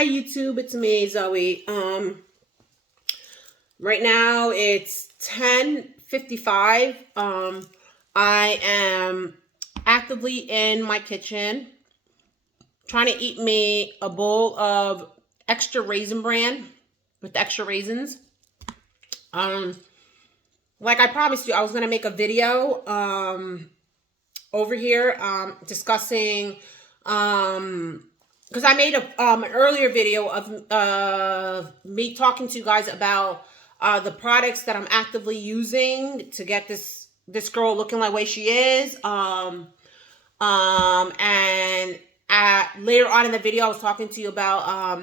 Hi YouTube, it's me, Zoe. Right now it's 10:55. I am actively in my kitchen trying to eat me a bowl of extra raisin bran with extra raisins. Like I promised you, I was gonna make a video over here discussing because I made an earlier video of me talking to you guys about the products that I'm actively using to get this girl looking like the way she is. And later on in the video, I was talking to you about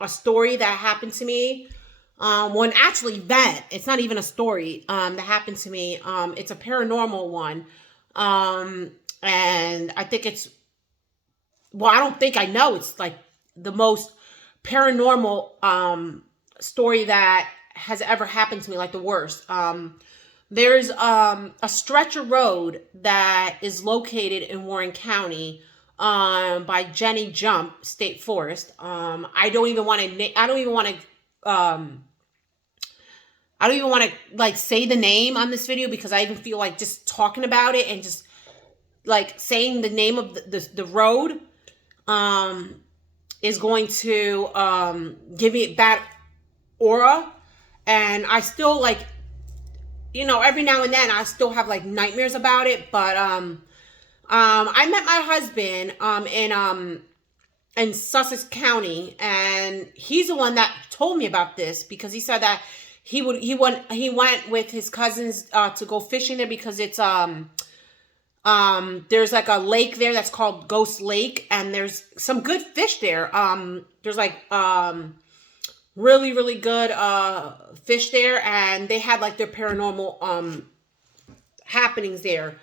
a story that happened to me. One actually event. It's not even a story that happened to me. It's a paranormal one. And I think it's, well, I don't think I know. It's like the most paranormal story that has ever happened to me, like the worst. There's a stretch of road that is located in Warren County by Jenny Jump State Forest. I don't even want to like say the name on this video because I even feel like just talking about it and just like saying the name of the road is going to give me bad aura. And I still, like, you know, every now and then I still have like nightmares about it. But I met my husband in Sussex County, and he's the one that told me about this because he said that he went with his cousins to go fishing there because it's there's like a lake there that's called Ghost Lake, and there's some good fish there. There's like really, really good fish there, and they had like their paranormal happenings there.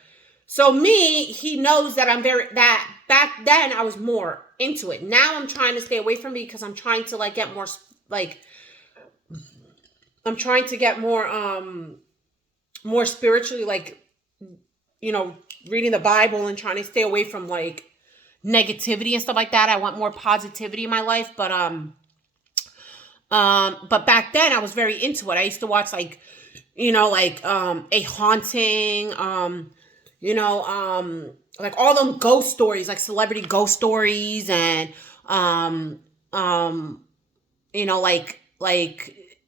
So he knows that that back then I was more into it. Now I'm trying to stay away from it because I'm trying to like get more I'm trying to get more spiritually, like, you know, reading the Bible and trying to stay away from like negativity and stuff like that. I want more positivity in my life, but back then I was very into it. I used to watch like, you know, like A Haunting, you know, like all them ghost stories, like celebrity ghost stories, and you know, like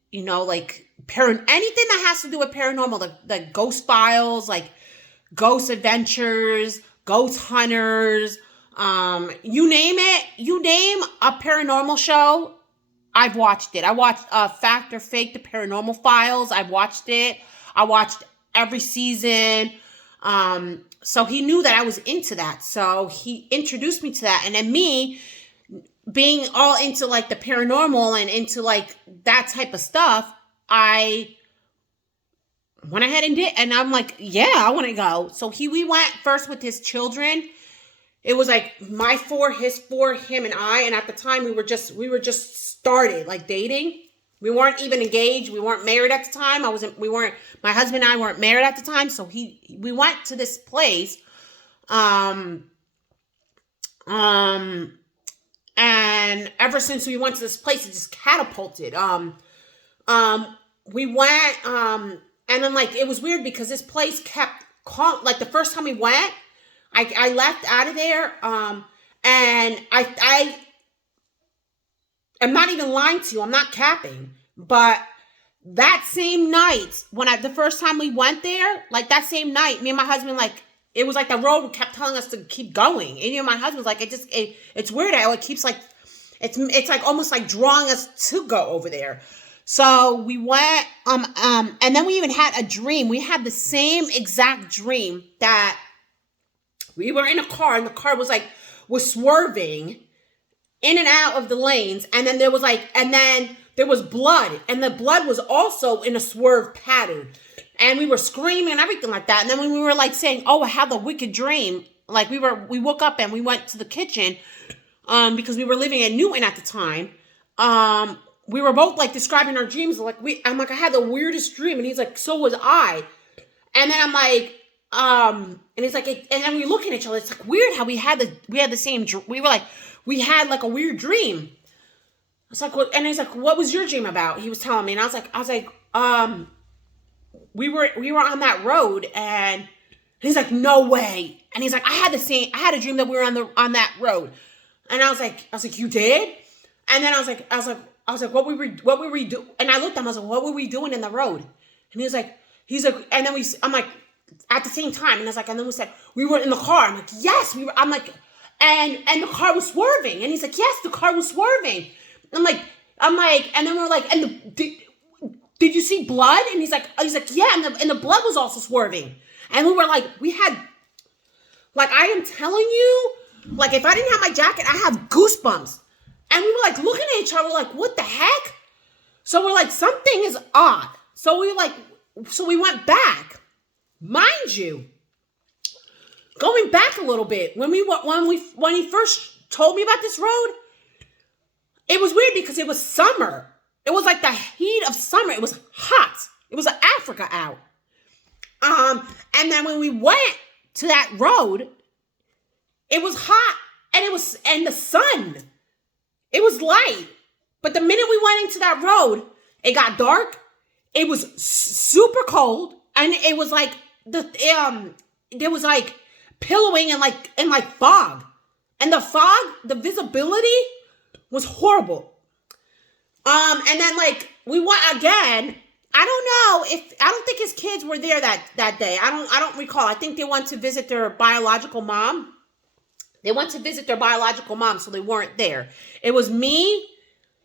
you know, like anything that has to do with paranormal, like Ghost Files, like Ghost Adventures, Ghost Hunters, you name it, you name a paranormal show, I've watched it. I watched Fact or Fake, the Paranormal Files. I've watched it. I watched every season. So he knew that I was into that. So he introduced me to that. And then me being all into like the paranormal and into like that type of stuff, I went ahead and did. And I'm like, yeah, I want to go. So we went first with his children. It was like my four, his four, him and I. And at the time we were just started like dating. We weren't even engaged. We weren't married at the time. My husband and I weren't married at the time. So we went to this place. And ever since we went to this place, it just catapulted. We went, and then like, it was weird because this place kept like the first time we went, I left out of there. And I'm not even lying to you. I'm not capping. But that same night, the first time we went there, like that same night, me and my husband, like, it was like the road kept telling us to keep going. And you know, my husband's like, it's weird how it keeps like, it's like almost like drawing us to go over there. So we went, and then we even had a dream. We had the same exact dream that we were in a car and the car was swerving in and out of the lanes. And then there was blood, and the blood was also in a swerve pattern. And we were screaming and everything like that. And then when we were like saying, oh, I had the wicked dream, like we woke up and we went to the kitchen, because we were living in Newton at the time. We were both like describing our dreams. I'm like, I had the weirdest dream. And he's like, so was I. And then I'm like, and it's like, and then we look at each other. It's like weird how we had the same. We had like a weird dream. was like, what? And he's like, what was your dream about? He was telling me, and I was like, we were on that road, and he's like, no way. And he's like, I had a dream that we were on that road. And I was like, you did? And then I was like, what were we do? And I looked at him, I was like, what were we doing in the road? And he's like, and then I'm like, at the same time, and I was like, and then we said, we were in the car. I'm like, yes, we were. I'm like, and the car was swerving. And he's like, yes, the car was swerving. I'm like, and then we're like, and did you see blood? And he's like, yeah, and the blood was also swerving. And we were like, like, I am telling you, like, if I didn't have my jacket, I have goosebumps. And we were like looking at each other, like, what the heck? So we're like, something is odd. So we went back. Mind you, going back a little bit, when he first told me about this road, it was weird because it was summer. It was like the heat of summer. It was hot. It was Africa out. And then when we went to that road, it was hot, and the sun, it was light. But the minute we went into that road, it got dark. It was super cold, and it was like there was like pillowing and like fog, and the fog, the visibility was horrible. And then like we went again. I don't think his kids were there that day. I don't recall. I think they went to visit their biological mom. They went to visit their biological mom, so they weren't there. It was me,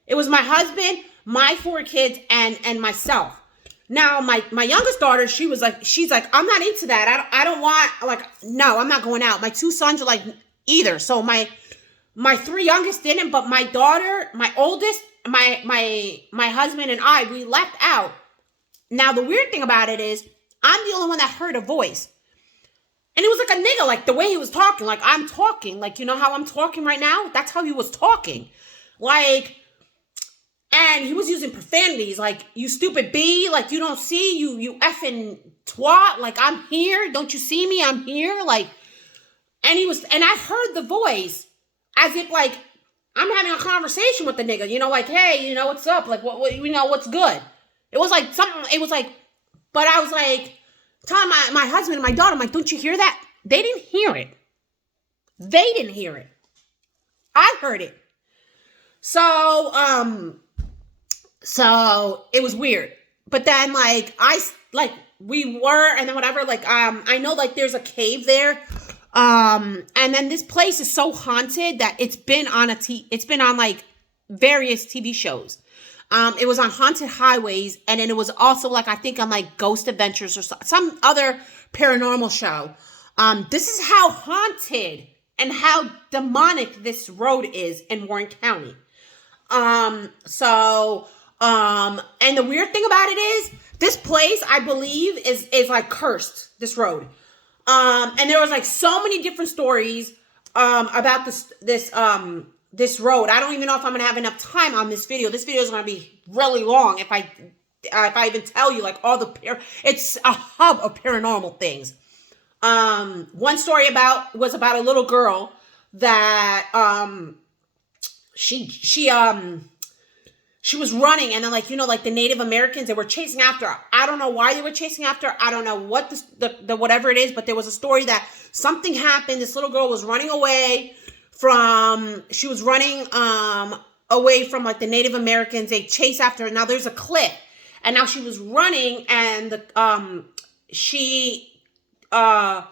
it was my husband, my 4 kids, and myself. Now, my youngest daughter, she's like, I'm not into that. I don't want, like, no, I'm not going out. My 2 sons are like, either. So my 3 youngest didn't, but my daughter, my oldest, my husband and I, we left out. Now, the weird thing about it is, I'm the only one that heard a voice. And it was like a nigga, like the way he was talking, like I'm talking, like, you know how I'm talking right now? That's how he was talking. Like, and he was using profanities, like, you stupid B, like, you don't see, you effing twat, like, I'm here, don't you see me, I'm here, like, and I heard the voice, as if, like, I'm having a conversation with the nigga, you know, like, hey, you know, what's up, like, what you know, what's good? It was like, but I was like, telling my husband and my daughter, I'm like, don't you hear that? They didn't hear it. They didn't hear it. I heard it. So it was weird. But then, like, we were, and then whatever, like, I know, like, there's a cave there. And then this place is so haunted that it's been on like various TV shows. It was on Haunted Highways, and then it was also like, I think on like Ghost Adventures or some other paranormal show. This is how haunted and how demonic this road is in Warren County. And the weird thing about it is, this place, I believe, is like cursed, this road. And there was like so many different stories, about this road. I don't even know if I'm going to have enough time on this video. This video is going to be really long if I even tell you like all it's a hub of paranormal things. One story was about a little girl that, she was running, and then, like, you know, like the Native Americans, they were chasing after her. I don't know why they were chasing after her. I don't know what the whatever it is, but there was a story that something happened. This little girl was running away she was running away from like the Native Americans. They chased after her. Now there's a cliff, and now she was running, and she ran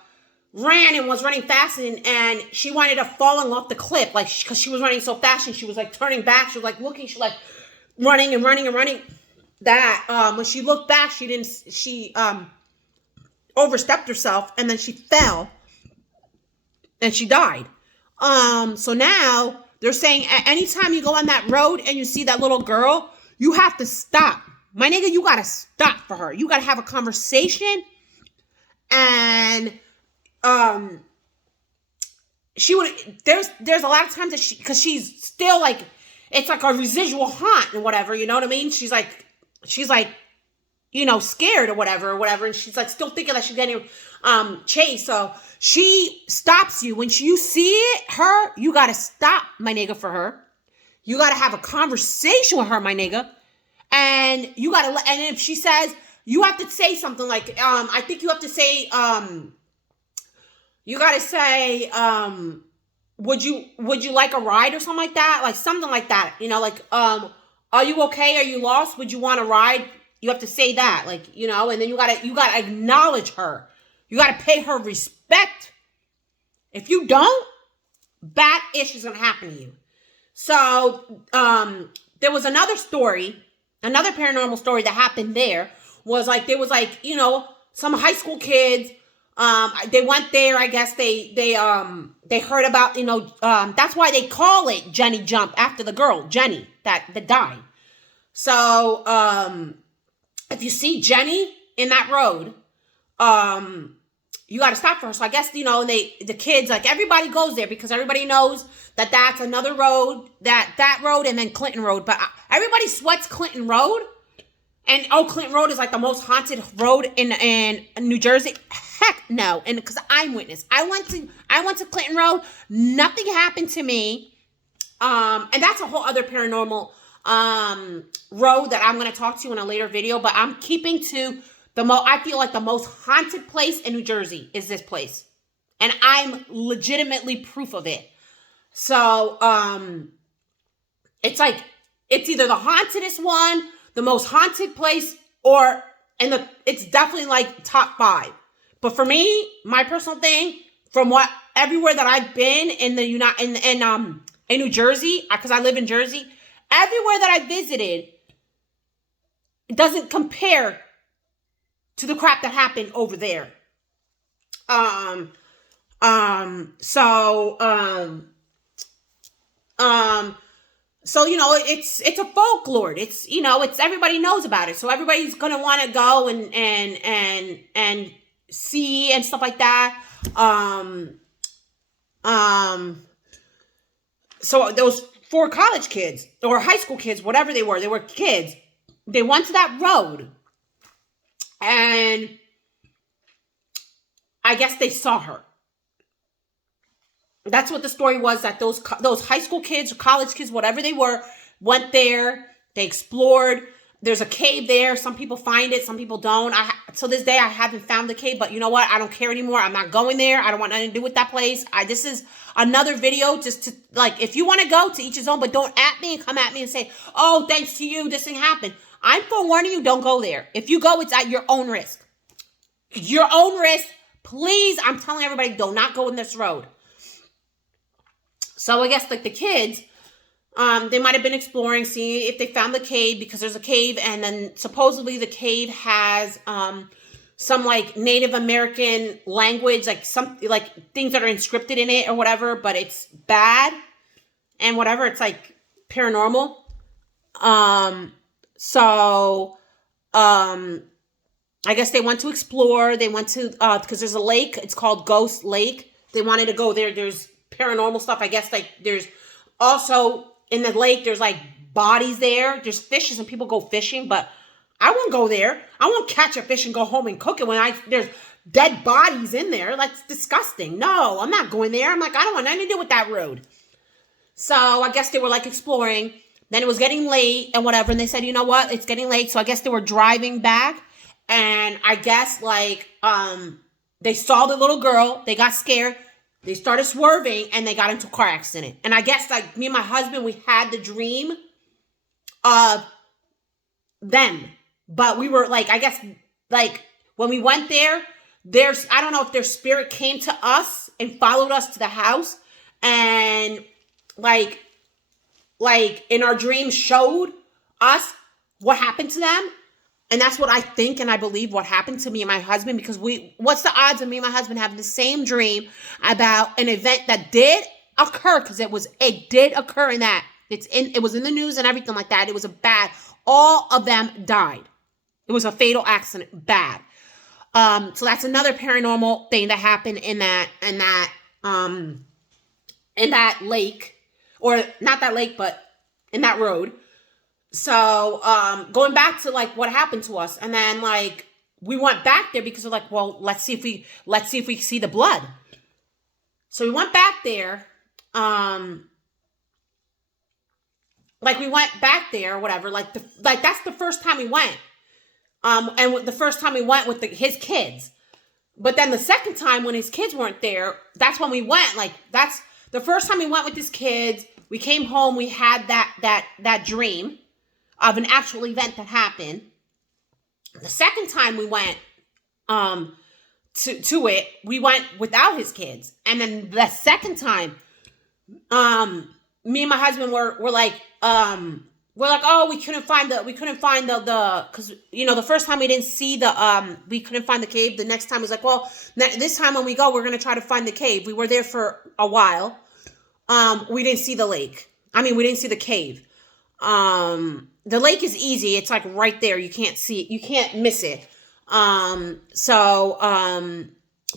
and was running fast, and she wanted to fall off the cliff, like, because she was running so fast, and she was like turning back. She was like looking. She like running and running and running. That when she looked back, she overstepped herself, and then she fell, and she died. So now they're saying anytime you go on that road and you see that little girl, you have to stop. My nigga, you gotta stop for her. You gotta have a conversation. And, there's a lot of times that because she's still like, it's like a residual haunt and whatever, you know what I mean? She's like, you know, scared or whatever, and she's like still thinking that she's getting chased. So she stops you when you see her. You gotta stop, my nigga, for her. You got to have a conversation with her, my nigga. And you got to, and if she says, you have to say something like, I think you have to say, you got to say, would you like a ride or something like that? Like something like that, you know, like, are you okay? Are you lost? Would you want a ride? You have to say that, like, you know, and then you gotta acknowledge her. You gotta pay her respect. If you don't, bad ish is gonna happen to you. So, there was another paranormal story that happened there. There was like, you know, some high school kids. They went there. I guess they heard about, you know, that's why they call it Jenny Jump after the girl Jenny that died. So, if you see Jenny in that road, you got to stop for her. So I guess, you know, the kids, like everybody goes there because everybody knows that that's another road, that road and then Clinton Road. But everybody sweats Clinton Road. And Clinton Road is like the most haunted road in New Jersey. Heck no. And because I'm witness. I went to Clinton Road. Nothing happened to me. And that's a whole other paranormal road that I'm going to talk to you in a later video. But I'm keeping to I feel like the most haunted place in New Jersey is this place. And I'm legitimately proof of it. So, it's either the hauntedest one, the most haunted place, it's definitely like top 5. But for me, my personal thing, from everywhere that I've been in New Jersey, because I live in Jersey, everywhere that I visited, it doesn't compare to the crap that happened over there. So, you know, it's a folklore. It's, you know, everybody knows about it. So everybody's going to want to go and see and stuff like that. So those 4 college kids or high school kids, whatever they were kids. They went to that road and I guess they saw her. That's what the story was, that those high school kids or college kids, whatever they were, went there. They explored. There's a cave there. Some people find it. Some people don't. To this day, I haven't found the cave. But you know what? I don't care anymore. I'm not going there. I don't want nothing to do with that place. This is another video just to, like, if you want to go, to each his own. But don't at me and come at me and say, oh, thanks to you, this thing happened. I'm forewarning you, don't go there. If you go, it's at your own risk. Your own risk. Please, I'm telling everybody, do not go in this road. So I guess like the kids, they might have been exploring, seeing if they found the cave, because there's a cave, and then supposedly the cave has some like Native American language, like some like things that are inscripted in it or whatever, but it's bad and whatever. It's like paranormal. So I guess they went to explore. They went to because there's a lake. It's called Ghost Lake. They wanted to go there. There's paranormal stuff. I guess like there's also in the lake, there's like bodies there. There's fishes and people go fishing, but I won't go there. I won't catch a fish and go home and cook it when there's dead bodies in there. That's disgusting. No, I'm not going there. I'm like, I don't want nothing to do with that road. So I guess they were like exploring. Then it was getting late and whatever. And they said, you know what? It's getting late. So I guess they were driving back. And I guess like they saw the little girl. They got scared. They started swerving and they got into a car accident. And I guess like me and my husband, we had the dream of them. But we were like, I guess like when we went there, I don't know if their spirit came to us and followed us to the house. And like in our dream showed us what happened to them. And that's what I think and I believe what happened to me and my husband, because what's the odds of me and my husband having the same dream about an event that did occur, because it did occur in that. It was in the news and everything like that. It was all of them died. It was a fatal accident, bad. So that's another paranormal thing that happened in that lake, or not that lake, but in that road. So, going back to like what happened to us, and then like we went back there because we're like, well, let's see if we see the blood. So we went back there, and like we went back there or whatever. Like that's the first time we went. And the first time we went with his kids. But then the second time when his kids weren't there, that's when we went. Like that's the first time we went with his kids. We came home. We had that dream of an actual event that happened. The second time we went to it, we went without his kids. And then the second time, me and my husband were like, oh, we couldn't find the because the first time we didn't see we couldn't find the cave. The next time was like, well, this time when we go, we're gonna try to find the cave. We were there for a while. We didn't see the lake. I mean, we didn't see the cave. The lake is easy. It's like right there. You can't see it. You can't miss it. So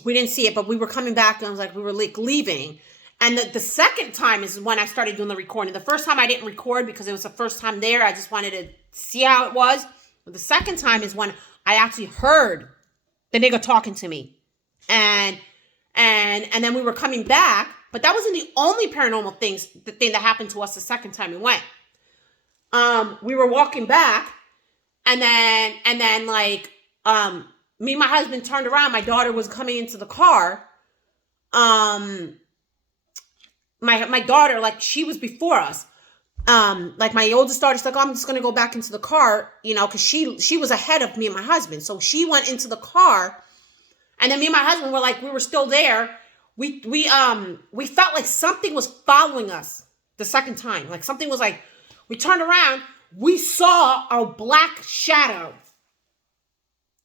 we didn't see it, but we were coming back and I was like, we were like leaving. And the second time is when I started doing the recording. The first time I didn't record because it was the first time there. I just wanted to see how it was. But the second time is when I actually heard the nigga talking to me. And then we were coming back. But that wasn't the only paranormal thing that happened to us the second time we went. We were walking back. And then like, me and my husband turned around. My daughter was coming into the car. My daughter, like, she was before us. Like, my oldest daughter's like, oh, I'm just going to go back into the car, because she was ahead of me and my husband. So she went into the car. And then me and my husband were like, we were still there. We felt like something was following us the second time. Like, something was like, we turned around. We saw a black shadow.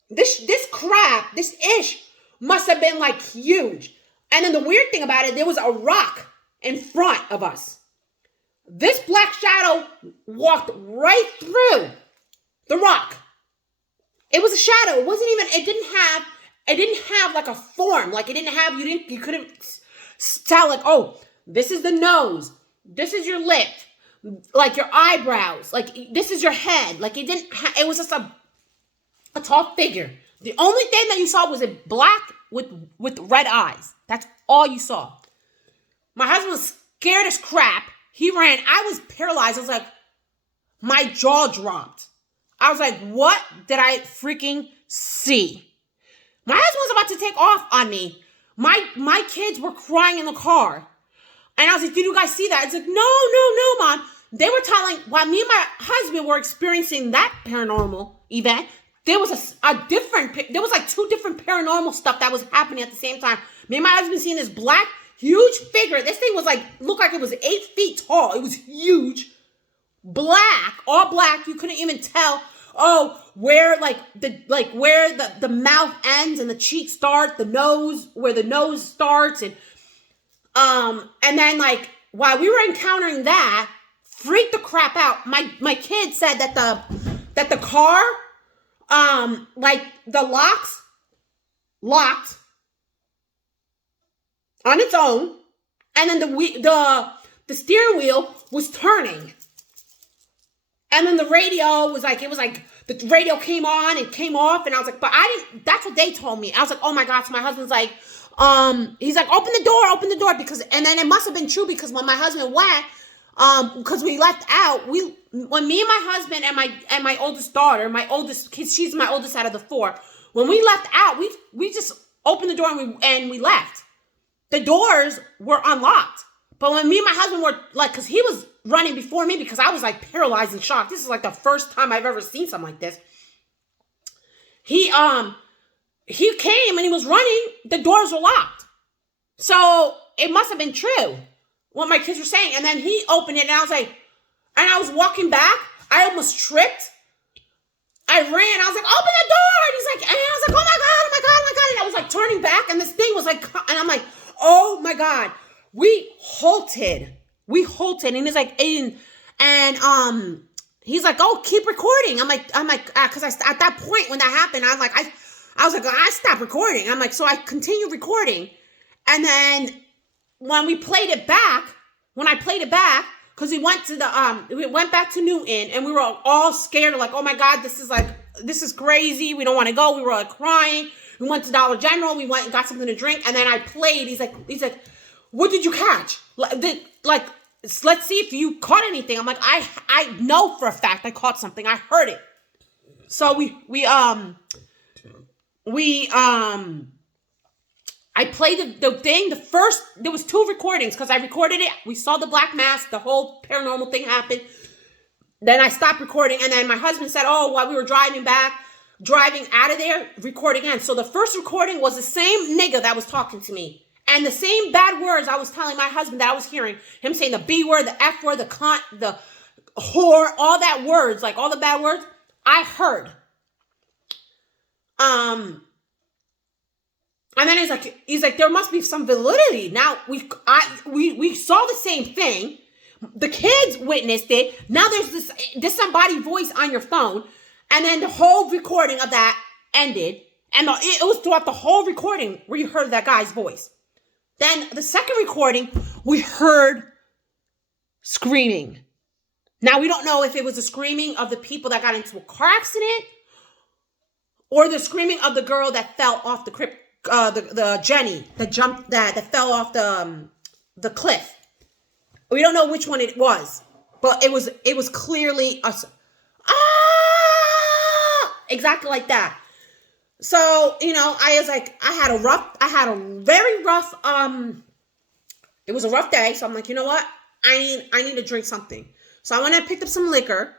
This crap, this ish must have been like huge. And then the weird thing about it, there was a rock in front of us. This black shadow walked right through the rock. It was a shadow. It didn't have like a form. Like you couldn't tell like, oh, this is the nose. This is your lip. Like your eyebrows. Like this is your head. Like it was just a tall figure. The only thing that you saw was a black with red eyes. That's all you saw. My husband was scared as crap. He ran. I was paralyzed. I was like, my jaw dropped. I was like, what did I freaking see? My husband was about to take off on me. My kids were crying in the car. And I was like, did you guys see that? It's like, no, Mom. They were telling, while me and my husband were experiencing that paranormal event, there was there was like two different paranormal stuff that was happening at the same time. Me and my husband seeing this black, huge figure. This thing was like, looked like it was 8 feet tall. It was huge. Black, all black. You couldn't even tell, where the mouth ends and the cheek start, where the nose starts. And then like, while we were encountering that, freaked the crap out. My kid said that the car, like the locks locked on its own, and then the steering wheel was turning, and then the radio was like, the radio came on and came off, and I was like, but I didn't. That's what they told me. I was like, oh my god. So my husband's like, he's like, open the door, because, and then it must have been true because when my husband went, because we left out, when me and my husband and my oldest daughter, my oldest kid, she's my oldest out of the 4. When we left out, we just opened the door and we left. The doors were unlocked. But when me and my husband were like, because he was running before me because I was like paralyzed and shocked. This is like the first time I've ever seen something like this. He came and he was running. The doors were locked. So it must have been true what my kids were saying. And then he opened it and I was like, and I was walking back. I almost tripped. I ran. I was like, open the door. And he's like, and I was like, oh my God. And I was like turning back and this thing was like, and I'm like, oh my God. We halted. And he's like, and he's like, oh, keep recording. I'm like, because at that point when that happened, I was like, I stopped recording. I'm like, so I continued recording. And then when I played it back, because we went back to Newton and we were all scared, like, oh my God, this is crazy. We don't want to go. We were like crying. We went to Dollar General. We went and got something to drink. And then I played. He's like, what did you catch? Like let's see if you caught anything. I'm like, I know for a fact I caught something. I heard it. So I played the thing. There was 2 recordings because I recorded it. We saw the black mask. The whole paranormal thing happened. Then I stopped recording. And then my husband said, oh, while we were driving out of there, record again. So the first recording was the same nigga that was talking to me. And the same bad words I was telling my husband that I was hearing. Him saying the B word, the F word, the cunt, the whore, all that words, like all the bad words, I heard. And then he's like, there must be some validity. Now we saw the same thing. The kids witnessed it. Now there's disembodied voice on your phone. And then the whole recording of that ended. And it was throughout the whole recording where you heard that guy's voice. Then the second recording, we heard screaming. Now we don't know if it was the screaming of the people that got into a car accident or the screaming of the girl that fell off the Jenny that jumped that fell off the cliff. We don't know which one it was, but it was clearly us. Exactly like that. So, I was like, I had a very rough, it was a rough day. So I'm like, you know what? I need to drink something. So I went and picked up some liquor.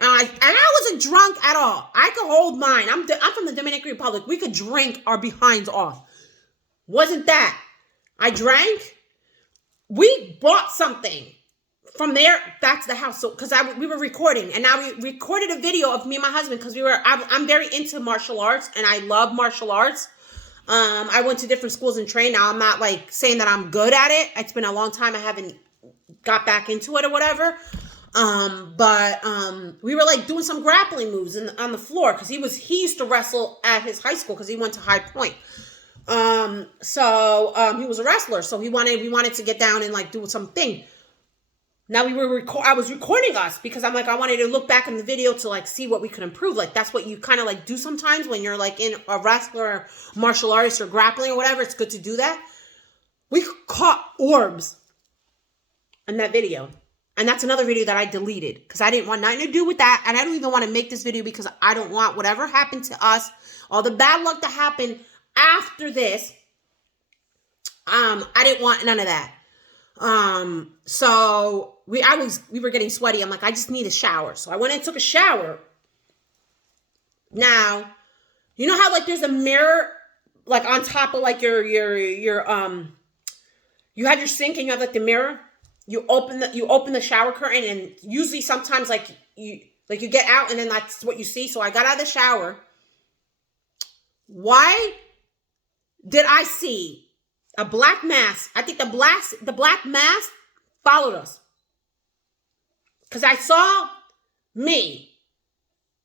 And I wasn't drunk at all. I could hold mine. I'm from the Dominican Republic. We could drink our behinds off. Wasn't that? I drank. We bought something from there back to the house. So, because we were recording, and now we recorded a video of me and my husband because I'm very into martial arts, and I love martial arts. I went to different schools and trained. Now I'm not like saying that I'm good at it. It's been a long time. I haven't got back into it or whatever. But we were like doing some grappling moves on the floor because he used to wrestle at his high school because he went to High Point. So he was a wrestler, so we wanted to get down and like do something. Now I was recording us because I'm like, I wanted to look back in the video to like see what we could improve. Like that's what you kind of like do sometimes when you're like in a wrestler or martial artist or grappling or whatever. It's good to do that. We caught orbs in that video. And that's another video that I deleted because I didn't want nothing to do with that. And I don't even want to make this video because I don't want whatever happened to us, all the bad luck that happened after this. I didn't want none of that. So we were getting sweaty. I'm like, I just need a shower. So I went and took a shower. Now, you know how like there's a mirror like on top of like your you have your sink and you have like the mirror. You open the shower curtain, and usually sometimes like you get out and then that's what you see. So I got out of the shower. Why did I see a black mask? I think the black mask followed us. Because I saw me.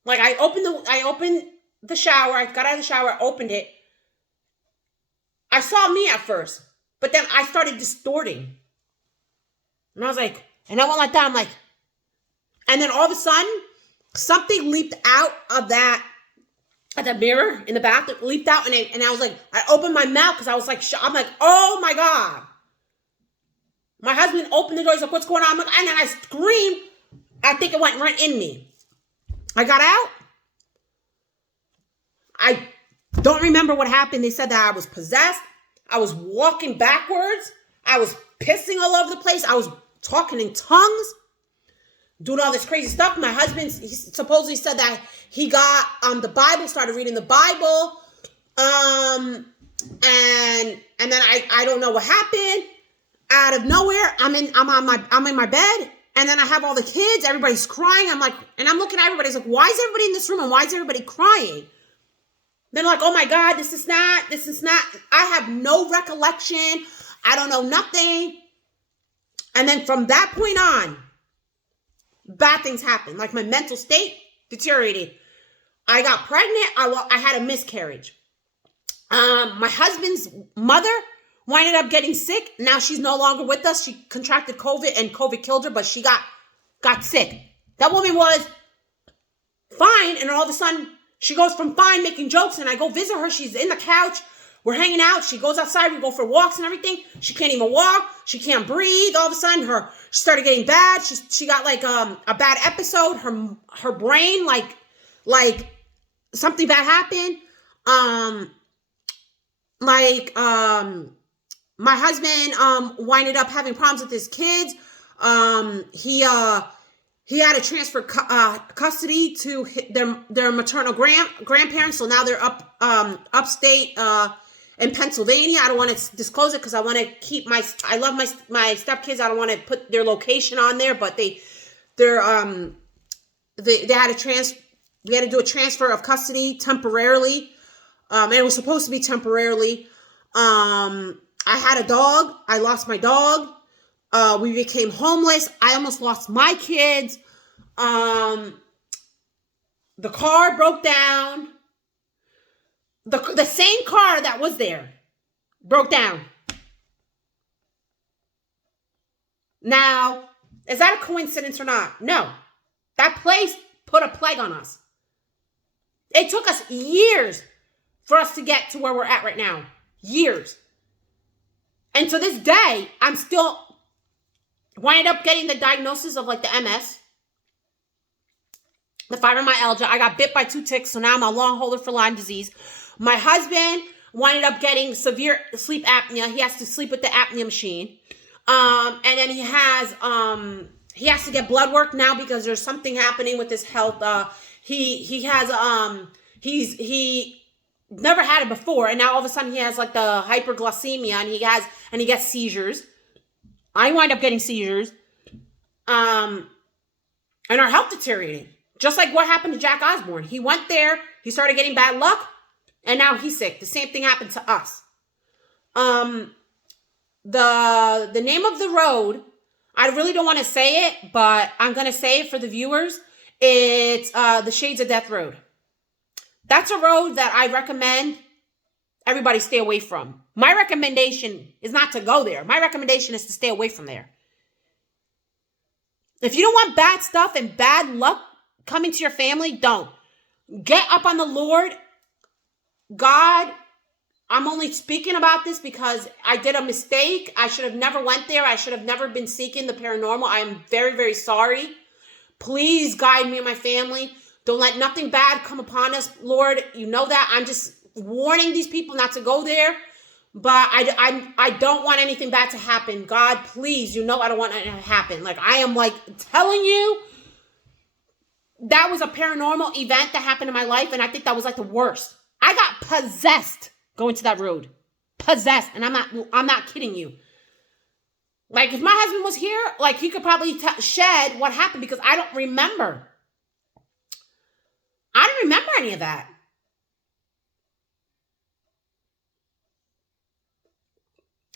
Like I opened the shower, I got out of the shower, I opened it. I saw me at first, but then I started distorting. And I was like, and I went like that. I'm like, and then all of a sudden, something leaped out of that mirror in the bathroom, leaped out, and I was like, I opened my mouth because I was like, I'm like, oh my God. My husband opened the door. He's like, what's going on? And then I screamed. I think it went right in me. I got out. I don't remember what happened. They said that I was possessed. I was walking backwards. I was pissing all over the place. I was talking in tongues, doing all this crazy stuff. My husband, he supposedly said that he got the Bible, started reading the Bible, and then I don't know what happened. Out of nowhere, I'm in my bed, and then I have all the kids. Everybody's crying. I'm like, and I'm looking at everybody. It's like, why is everybody in this room, and why is everybody crying? They're like, oh my God, this is not. I have no recollection. I don't know nothing. And then from that point on, bad things happened. Like my mental state deteriorated. I got pregnant. I had a miscarriage. My husband's mother winded up getting sick. Now she's no longer with us. She contracted COVID and COVID killed her, but she got sick. That woman was fine. And all of a sudden she goes from fine making jokes, and I go visit her. She's in the couch We're hanging out. She goes outside. We go for walks and everything. She can't even walk. She can't breathe. All of a sudden, she started getting bad. She got like a bad episode. Her brain like something bad happened. My husband winded up having problems with his kids. He had to transfer custody to their maternal grandparents. So now they're upstate in Pennsylvania. I don't want to disclose it because I want to keep I love my stepkids. I don't want to put their location on there, but they had to do a transfer of custody temporarily. And it was supposed to be temporarily. I had a dog. I lost my dog. We became homeless. I almost lost my kids. The car broke down. The same car that was there broke down. Now, is that a coincidence or not? No. That place put a plague on us. It took us years for us to get to where we're at right now. Years. And to this day, I'm still wind up getting the diagnosis of like the MS, the fibromyalgia. I got bit by 2 ticks, so now I'm a long hauler for Lyme disease. My husband winded up getting severe sleep apnea. He has to sleep with the apnea machine. And then he has to get blood work now because there's something happening with his health. He never had it before, and now all of a sudden he has like the hyperglycemia, and he gets seizures. I wind up getting seizures. And our health deteriorated. Just like what happened to Jack Osborne. He went there, he started getting bad luck, and now he's sick. The same thing happened to us. The name of the road, I really don't want to say it, but I'm going to say it for the viewers. It's the Shades of Death Road. That's a road that I recommend everybody stay away from. My recommendation is not to go there. My recommendation is to stay away from there. If you don't want bad stuff and bad luck coming to your family, don't. Get up on the Lord. God, I'm only speaking about this because I did a mistake. I should have never went there. I should have never been seeking the paranormal. I am very, very sorry. Please guide me and my family. Don't let nothing bad come upon us, Lord. You know that. I'm just warning these people not to go there. But I don't want anything bad to happen. God, please, you know I don't want it to happen. Like, I am like telling you, that was a paranormal event that happened in my life, and I think that was like the worst. I got possessed going to that road. Possessed. And I'm not kidding you. Like, if my husband was here, like, he could probably shed what happened because I don't remember. I don't remember any of that.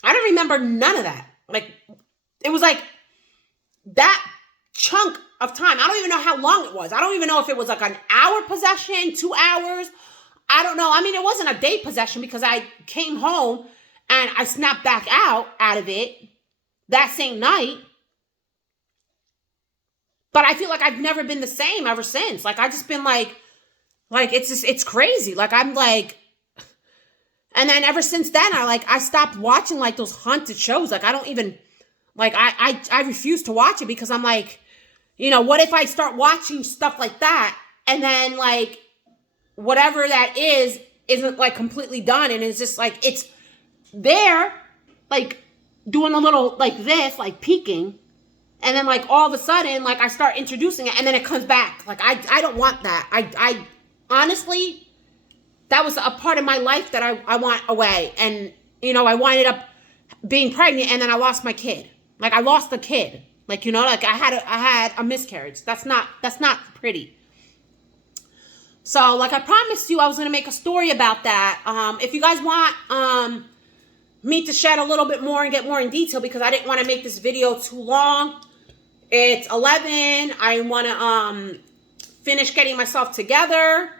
I don't remember none of that. Like, it was like that chunk of time. I don't even know how long it was. I don't even know if it was like an hour possession, 2 hours. I don't know. I mean, it wasn't a day possession because I came home and I snapped back out of it that same night. But I feel like I've never been the same ever since. Like, I've just been like it's crazy. Like, I'm like, and then ever since then, I stopped watching like those haunted shows. Like, I don't even, like, I refuse to watch it because I'm like, you know, what if I start watching stuff like that and then like whatever that isn't like completely done, and it's just like, it's there, like doing a little like this, like peeking, and then like all of a sudden, like I start introducing it and then it comes back. Like, I don't want that. I honestly, that was a part of my life that I want away. And, you know, I winded up being pregnant and then I lost my kid. Like, I lost the kid. Like, you know, like I had a miscarriage. That's not pretty. So, like I promised you, I was going to make a story about that. If you guys want me to shed a little bit more and get more in detail, because I didn't want to make this video too long. It's 11. I want to finish getting myself together.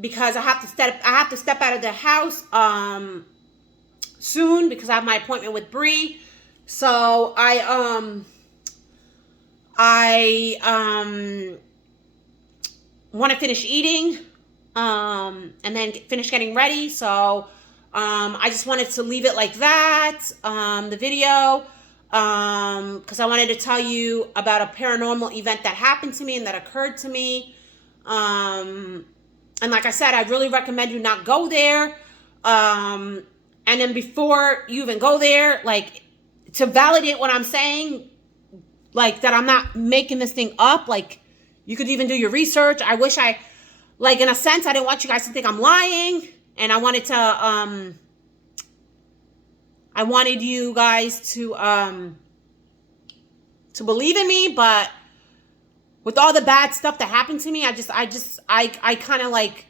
Because I have to step out of the house soon because I have my appointment with Bree. So I want to finish eating. and then finish getting ready. So I just wanted to leave it like that, the video, because I wanted to tell you about a paranormal event that happened to me and that occurred to me. And like I said, I really recommend you not go there. And then before you even go there, like, to validate what I'm saying, like, that I'm not making this thing up, like, you could even do your research. I wish like, in a sense, I didn't want you guys to think I'm lying. And I wanted you guys to believe in me, but with all the bad stuff that happened to me, I kind of like,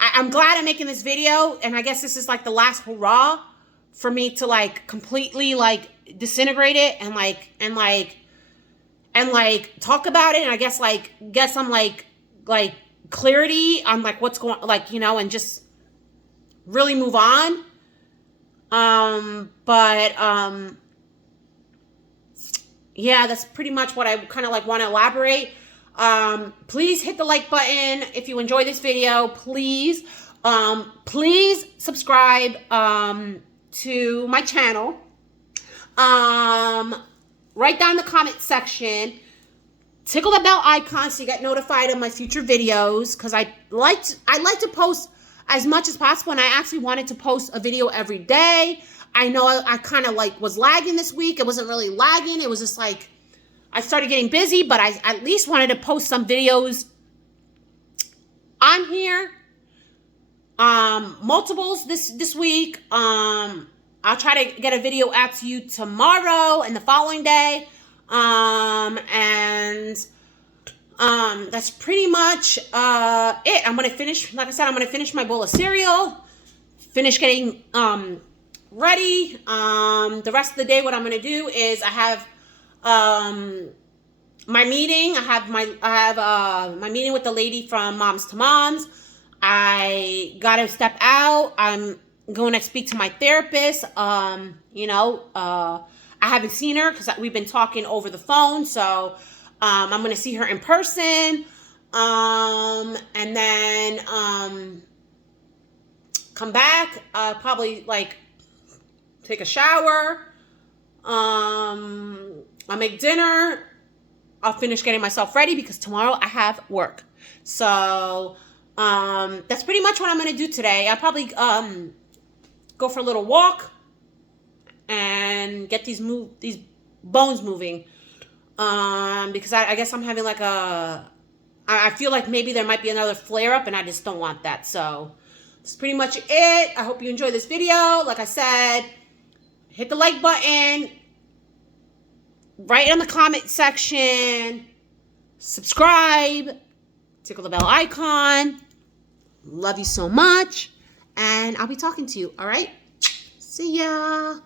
I'm glad I'm making this video, and I guess this is like the last hurrah for me to like completely like disintegrate it and talk about it, and I guess get some like clarity on like what's going, like, you know, and just really move on. Yeah, that's pretty much what I kind of like want to elaborate. Please hit the like button if you enjoy this video. Please subscribe to my channel. Write down in the comment section, tickle the bell icon so you get notified of my future videos, because I like to post as much as possible, and I actually wanted to post a video every day. I know I kind of like was lagging this week. It wasn't really lagging. It was just like I started getting busy, but I at least wanted to post some videos on here. Multiples this week. I'll try to get a video out to you tomorrow and the following day. That's pretty much it. I'm gonna finish, like I said, I'm gonna finish my bowl of cereal, finish getting ready. The rest of the day, what I'm gonna do is I have my meeting. I have my meeting with the lady from Moms to Moms. I gotta step out. I'm going to speak to my therapist. You know, I haven't seen her because we've been talking over the phone. So I'm going to see her in person. And then come back. Probably like take a shower. I'll make dinner. I'll finish getting myself ready because tomorrow I have work. So that's pretty much what I'm going to do today. I'll probably go for a little walk and get these bones moving. Because I guess I'm having like I feel like maybe there might be another flare up and I just don't want that. So that's pretty much it. I hope you enjoyed this video. Like I said, hit the like button, write in the comment section, subscribe, tickle the bell icon. Love you so much. And I'll be talking to you. All right. See ya.